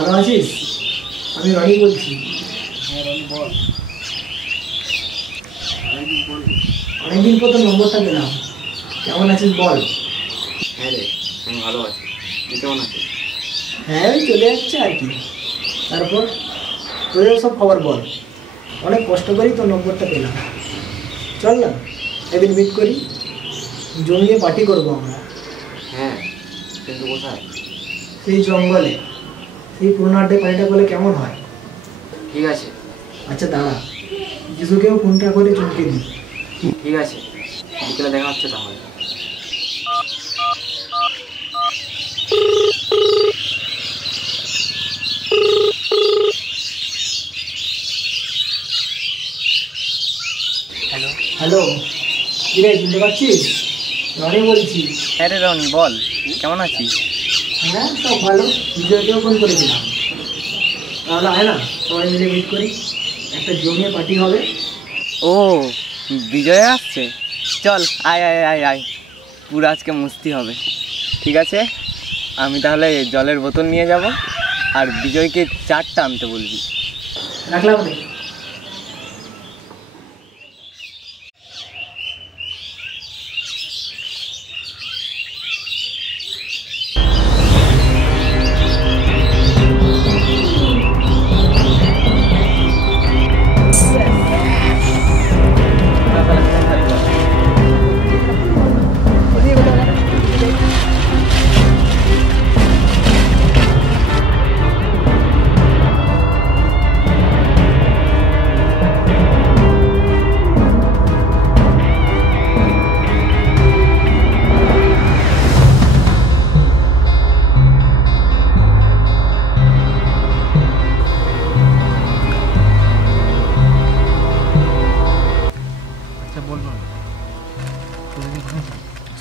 ভালো আছিস? আমি রনি বলছি। হ্যাঁ রনি বল। অনেকদিন পর তোর নম্বরটা পেলাম। কেমন আছিস বল? হ্যাঁ রে, আমি ভালো আছি। তুই কেমন আছিস? হ্যাঁ ওই চলে যাচ্ছে আর কি। তারপর তোদের সব খবর বল। অনেক কষ্ট করেই তোর নম্বরটা পেলাম। চল না একদিন মিট করি, জমিয়ে পার্টি করবো আমরা। হ্যাঁ, কিন্তু কোথায়? সেই জঙ্গলে, সেই পুরোনো আড্ডে পার্টিটা করলে কেমন হয়? ঠিক আছে। আচ্ছা দাঁড়া, যিশুকেও ফোনটা করে চমকে দিই। ঠিক আছে, বিকেলে দেখা হচ্ছে তাহলে। হ্যালো। হ্যালো, কিরে শুনতে পাচ্ছিস? রনি বলছি। হ্যাঁ রে রনি বল, কেমন আছিস? হ্যাঁ সব ভালো। বিজয়কেও ফোন করেছিলাম। তাহলে হয় না সবাই মিলে মিট করি, একটা জমিয়ে পার্টি হবে। ও, বিজয় আসছে? চল আয় আয় আয় আয়, পুরো আজকে মস্তি হবে। ঠিক আছে, আমি তাহলে জলের বোতল নিয়ে যাব, আর বিজয়কে চারটা আনতে বলবি। রাখলাম রে।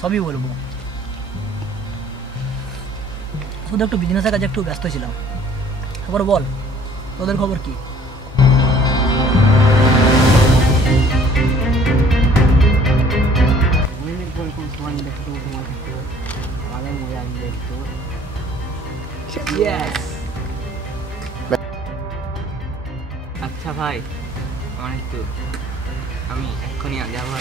সবই বলবো, শুধু একটু বিজনেসের কাজে একটু ব্যস্ত ছিলাম। খবর বল, তোদের খবর কি? আচ্ছা ভাই, আমার একটু, আমি এক্ষুনি যাবো।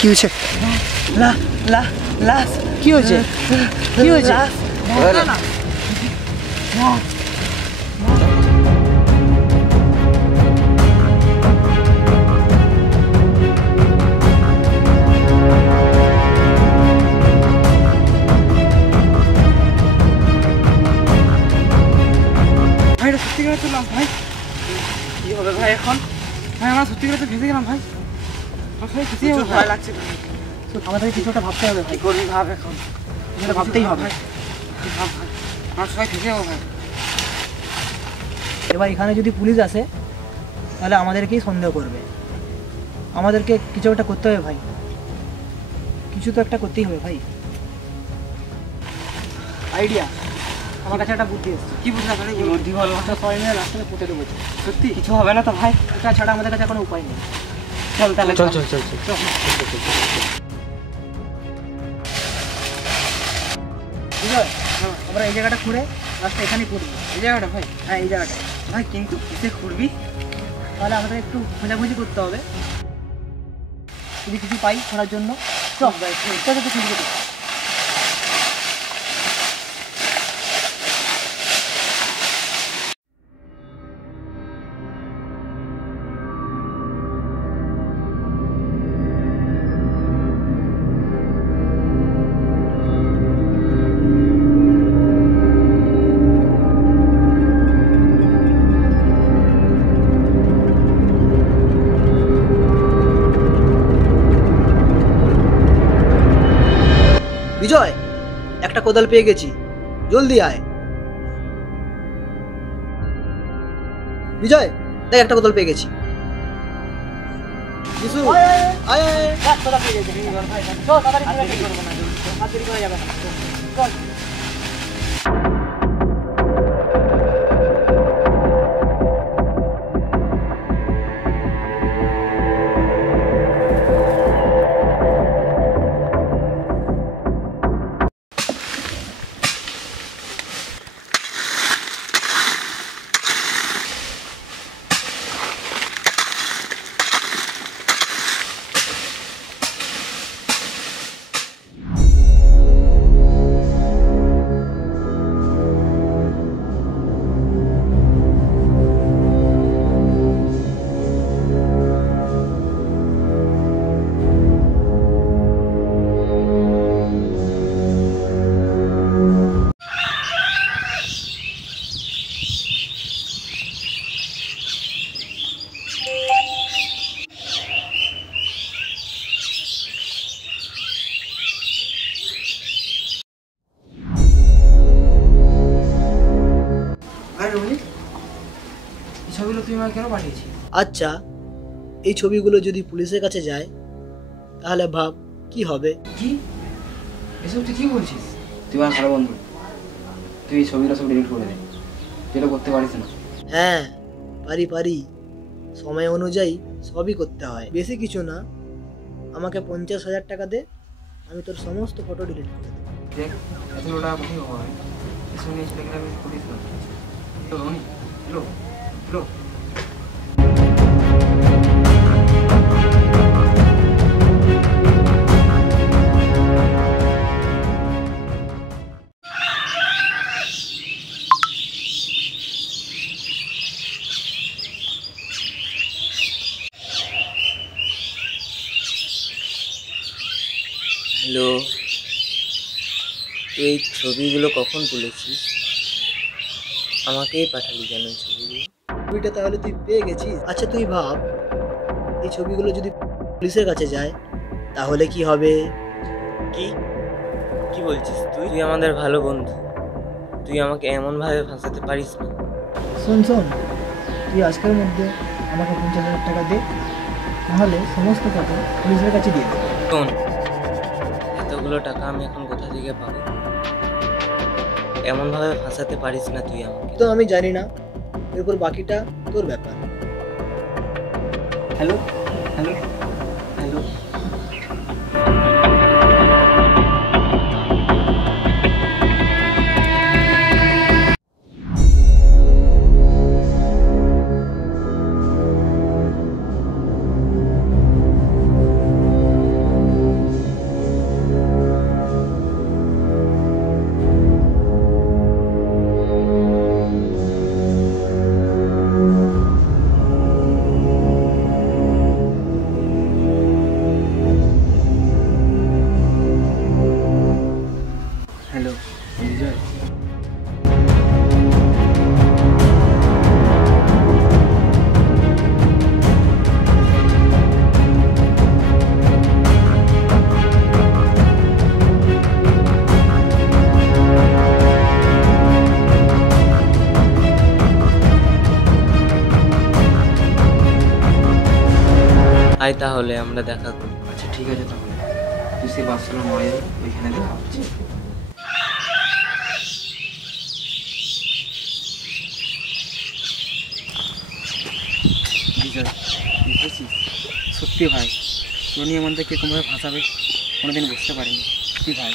কি হয়েছে? কি হয়েছে? কি হয়েছে? ভাই এটা সত্যি করে তুললাম ভাই। কি হবে ভাই এখন? ভাই আমরা সত্যি করে তো ভেসে গেলাম ভাই। ভাই কিছু ভয় লাগছে ভাই। আমাদেরকে কিছু একটা ভাবতে হবে ভাই। কি করবি ভাব এখন? এটা ভাবতেই হবে। ভাই ভাব ভাই, আমরা সবাই ভেসে যাবো ভাই। এবার এখানে যদি পুলিশ আসে তাহলে আমাদেরকেই সন্দেহ করবে। আমাদেরকে কিছু একটা করতে হবে ভাই, কিছু তো একটা করতেই হবে ভাই। আইডিয়া, আমার কাছে একটা বুদ্ধি এসেছে। কি বুঝলাম ভাই? কি বুদ্ধি বলো? আমরা সবাই মিলে রাস্তাতে পুঁতে দেবো। সত্যি কিছু হবে না তো ভাই? এটা ছাড়া আমাদের কাছে কোনো উপায় নেই। চল তাহলে চল চল চল চল। বুঝলো? আমরা এই জায়গাটা ঘুরে রাস্তা এখানেই পুঁতবো। এই জায়গাটা ভাই? হ্যাঁ এই জায়গাটা। ভাই কিন্তু কিসে খুঁড়বি? তাহলে আমাদের একটু খোঁজাখুঁজি করতে হবে, যদি কিছু পাই করার জন্য। চল ভাই, চল একটু খুঁজে দেখি। বিজয়, একটা কোদাল পেয়ে গেছি, জলদি আয়। বিজয়, দেখ একটা কোদাল পেয়ে গেছি। বিশু, আয় আয় আয়। কোদাল পেয়ে গেছি ভাই, চল তাড়াতাড়ি করব না, আর দেরি করা যাবে না, চল। ছবিগুলো তুমি আমাকে কেন পাঠিয়েছি? আচ্ছা, এই ছবিগুলো যদি পুলিশের কাছে যায় তাহলে ভাব কি হবে। কি এসব তুই কি বলছিস? তুই আমার ভালো বন্ধু, তুই এই ছবিগুলো সব ডিলিট করে দে, তুই এটা করতে পারিস না। হ্যাঁ পারি পারি, সময় অনুযায়ী সবই করতে হয়, বেশি কিছু না। আমাকে 50,000 টাকা দে, আমি তোর সমস্ত ফটো ডিলিট করে দেবো। দেখ এতগুলো টাকা কোথায় পাবো আমি? এসব নিয়ে চলে গেলে আমি পুলিশ ধরবো। তো ধনী হ্যালো হ্যালো হ্যালো, তুই এই ছবিগুলো কখন তুলেছিস? আমাকেই পাঠালি কেন এই ছবিগুলো? ছবিটা তাহলে তুই পেয়ে গেছিস। আচ্ছা তুই ভাব, এই ছবিগুলো যদি পুলিশের কাছে যায় তাহলে কি হবে। কি কি বলছিস তুই? তুই আমাদের ভালো বন্ধু, তুই আমাকে এমনভাবে ফাঁসাতে পারিস না। শোন শোন, তুই আজকের মধ্যে আমাকে 50,000 টাকা দে, নাহলে সমস্ত ফটো পুলিশের কাছে দিয়ে দেবো। শোন, এতগুলো টাকা আমি এখন কোথা থেকে পাবো? এমনভাবে ফাঁসাতে পারিস না তুই আমাকে। তো আমি জানি না, এরপর বাকিটা তোর ব্যাপার। হ্যালো হ্যালো হ্যালো হ্যালো বিজয়, আয় তাহলে আমরা দেখা করি। আচ্ছা ঠিক আছে, তাহলে তুই সেই বাসগুলো মরে যাবি, ওইখানে দেখা হচ্ছে। বিজয় বুঝেছিস, সত্যি ভাই টনি আমাদেরকে কোনোভাবে ফাঁসাবে কোনোদিন বুঝতে পারিনি। তুই ভাই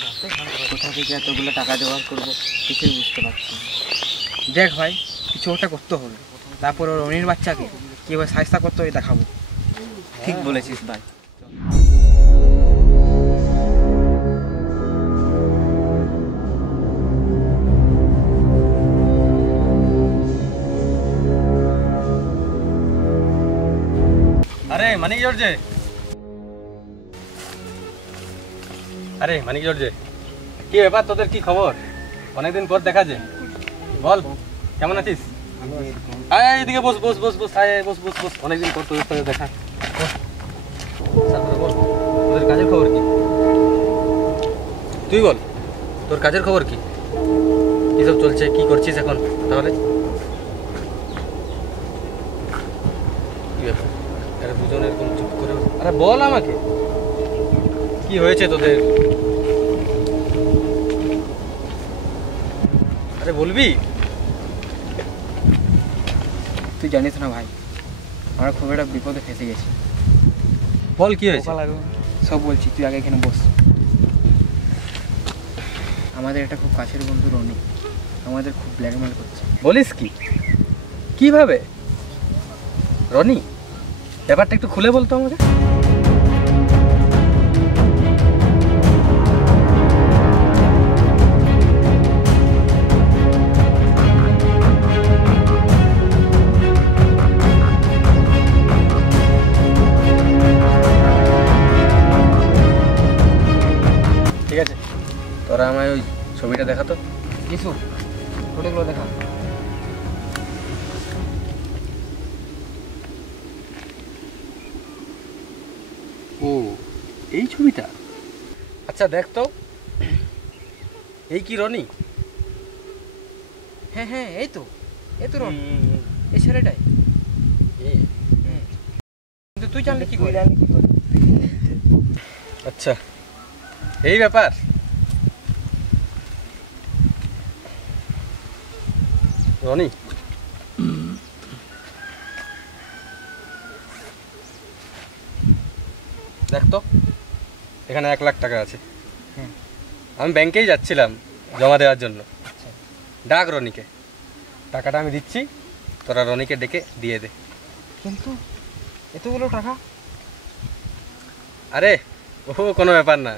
কোথা থেকে এতগুলো টাকা জোগাড় করবো কিছুই বুঝতে পারছি না। দেখ ভাই, কিছু একটা করতে হবে, তারপর ওর রনির বাচ্চাকে কীভাবে সাহায্য করতে হয় দেখাবো। ঠিক বলেছিস ভাই। আরে মানিক জর্জে, আরে মানিক জর্জে, কি ব্যাপার তোদের, কি খবর? অনেকদিন পর দেখা যায়, বল কেমন আছিস? আয় এদিকে বস বস বস বস, আয় বস বস বস, অনেকদিন পর তোদের সাথে দেখা। তারপরে বল তোদের কাজের খবর কি? তুই বল তোর কাজের খবর কি, কি সব চলছে, কি করছিস এখন তাহলে? কি ব্যাপার, আরে দুজন এরকম চুপ করে, আরে বল আমাকে কি হয়েছে তোদের, আরে বলবি? তুই জানিস না ভাই, আমরা খুব একটা বিপদে ফেসে গেছি। বল কি হয়েছে? সব বলছি, তুই আগে এখানে বস। আমাদের একটা খুব কাছের বন্ধু রনি আমাদের খুব ব্ল্যাকমেল করছে। বলিস কি, কিভাবে? রনি, ব্যাপারটা একটু খুলে বলতো আমাকে। ঠিক আছে, তোরা আমায় ওই ছবিটা দেখাতো। কিছু ফটোগুলো দেখা। ও, এই ছবিটা, আচ্ছা দেখ তো, এই কি রনি? হ্যাঁ হ্যাঁ, এই তো রনি, এই ছেলেটাই। কিন্তু তুই জানলে কি করে? আচ্ছা, এই ব্যাপার। রনি, দেখ তো, এখানে 1 লাখ টাকা আছে। হ্যাঁ। আমি ব্যাংকেই যাচ্ছিলাম জমা দেওয়ার জন্য। ডাক রনিকে, টাকাটা আমি দিচ্ছি, তোরা রনিকে ডেকে দিয়ে দে। কিন্তু এতগুলো টাকা? আরে ও কোনো ব্যাপার না,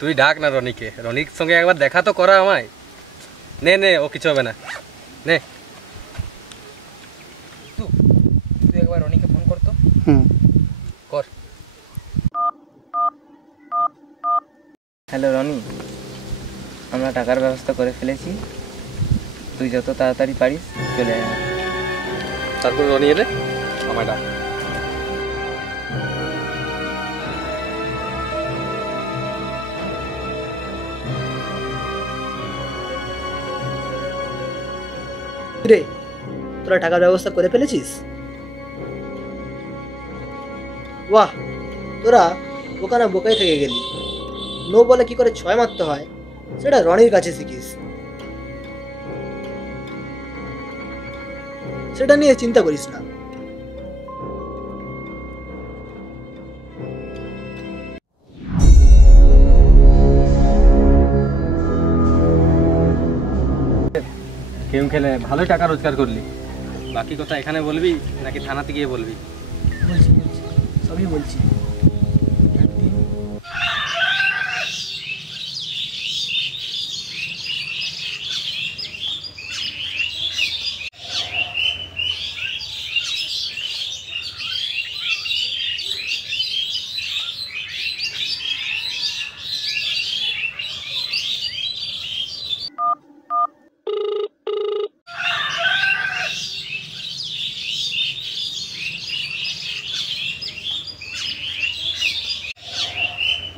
তুই ডাক না রনিকে, রনির সঙ্গে একবার দেখা তো করা আমায়। নে নে, ও কিছু হবে না, নে। তুই একবার রনিকে ফোন করতো। কর। হ্যালো রনি, আমরা টাকার ব্যবস্থা করে ফেলেছি, তুই যত তাড়াতাড়ি পারিস চলে আয়। তারপর রনি এলে আমায় ডাক। রে, তোরা টাকার ব্যবস্থা করে ফেলেছিস? বাহ, তোরা বোকা না বোকাই থেকে গেলি। নো বলে কি করে 6 মারতে হয় সেটা রনির কাছে শিখিস। সেটা নিয়ে চিন্তা করিস না। গেম খেলে ভালোই টাকা রোজগার করলি, বাকি কথা এখানে বলবি নাকি থানাতে গিয়ে বলবি? বলছি সবই বলছি। একদিন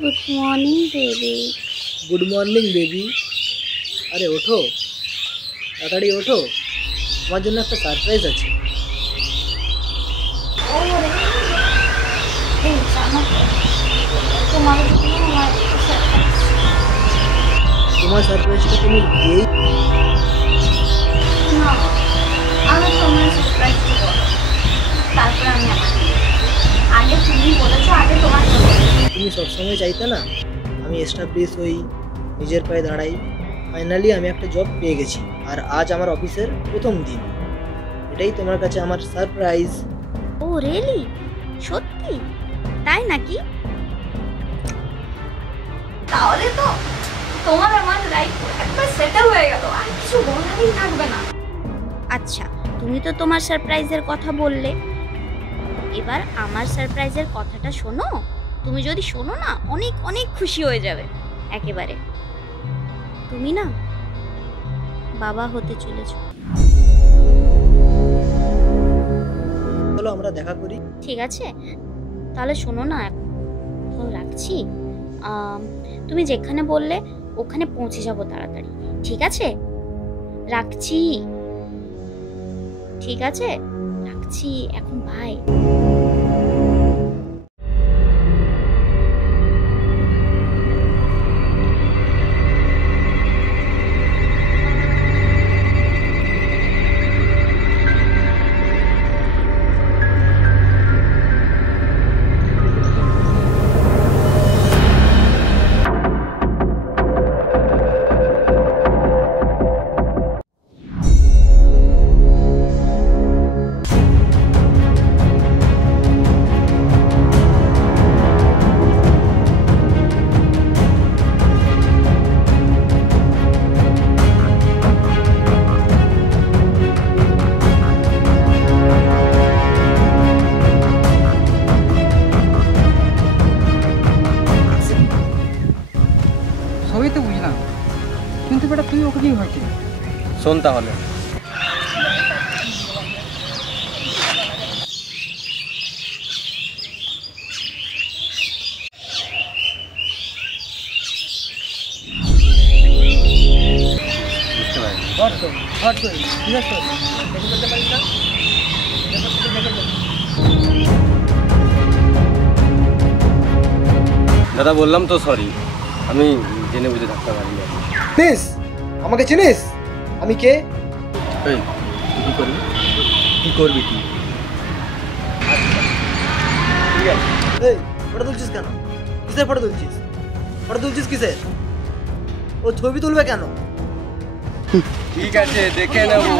good morning baby. Good morning baby. আরে ওঠো, তাড়াতাড়ি ওঠো, তোমার জন্য একটা সারপ্রাইজ আছে। তোমার সারপ্রাইজটা তুমি দিয়েই আমি তোমার সারপ্রাইজ দেবো, তারপর আমি আগে তুমি বলেছো, আগে তোমার। তুমি সবসময় চাইতে না আমি এস্টাবলিশ হই, নিজের পায়ে দাঁড়াই। ফাইনালি আমি একটা জব পেয়ে গেছি, আর আজ আমার অফিসের প্রথম দিন। এটাই তোমার কাছে আমার সারপ্রাইজ। ও রিয়েলি? সত্যি? তাই নাকি? তাহলে তো তোমার আমার লাইফ একবার সেটেল হয়ে গেল, আর কিছু বলারই থাকবে না। আচ্ছা, তুমি তো তোমার সারপ্রাইজের কথা বললে, এবার আমার সারপ্রাইজের কথাটা শোনো। তুমি যদি শোনো না, অনেক অনেক খুশি হয়ে যাবে একেবারে। তুমি না বাবা হতে চলেছো। চলো আমরা দেখা করি। ঠিক আছে, তাহলে শোনো না, এখন রাখছি। তুমি যেখানে বললে ওখানে পৌঁছে যাবো তাড়াতাড়ি, ঠিক আছে? রাখছি। ঠিক আছে, রাখছি এখন, বাই। সবই তো বুঝলাম, কিন্তু বেটা তুই ওকে কি ভাবছিস? শোন তাহলে, বুঝতে পারি দাদা, বললাম তো সরি, আমি জেনে বুঝে থাকতে পারিনি। চিনিস আমাকে? চিনিস আমি কে? এই তুই কি করবি? কি করবি তুই? এই ফটো তুলছিস কেন? কিসের ফটো তুলছিস? ফটো তুলছিস কিসের? ও ছবি তুলবে কেন? ঠিক আছে, দেখে নেবো।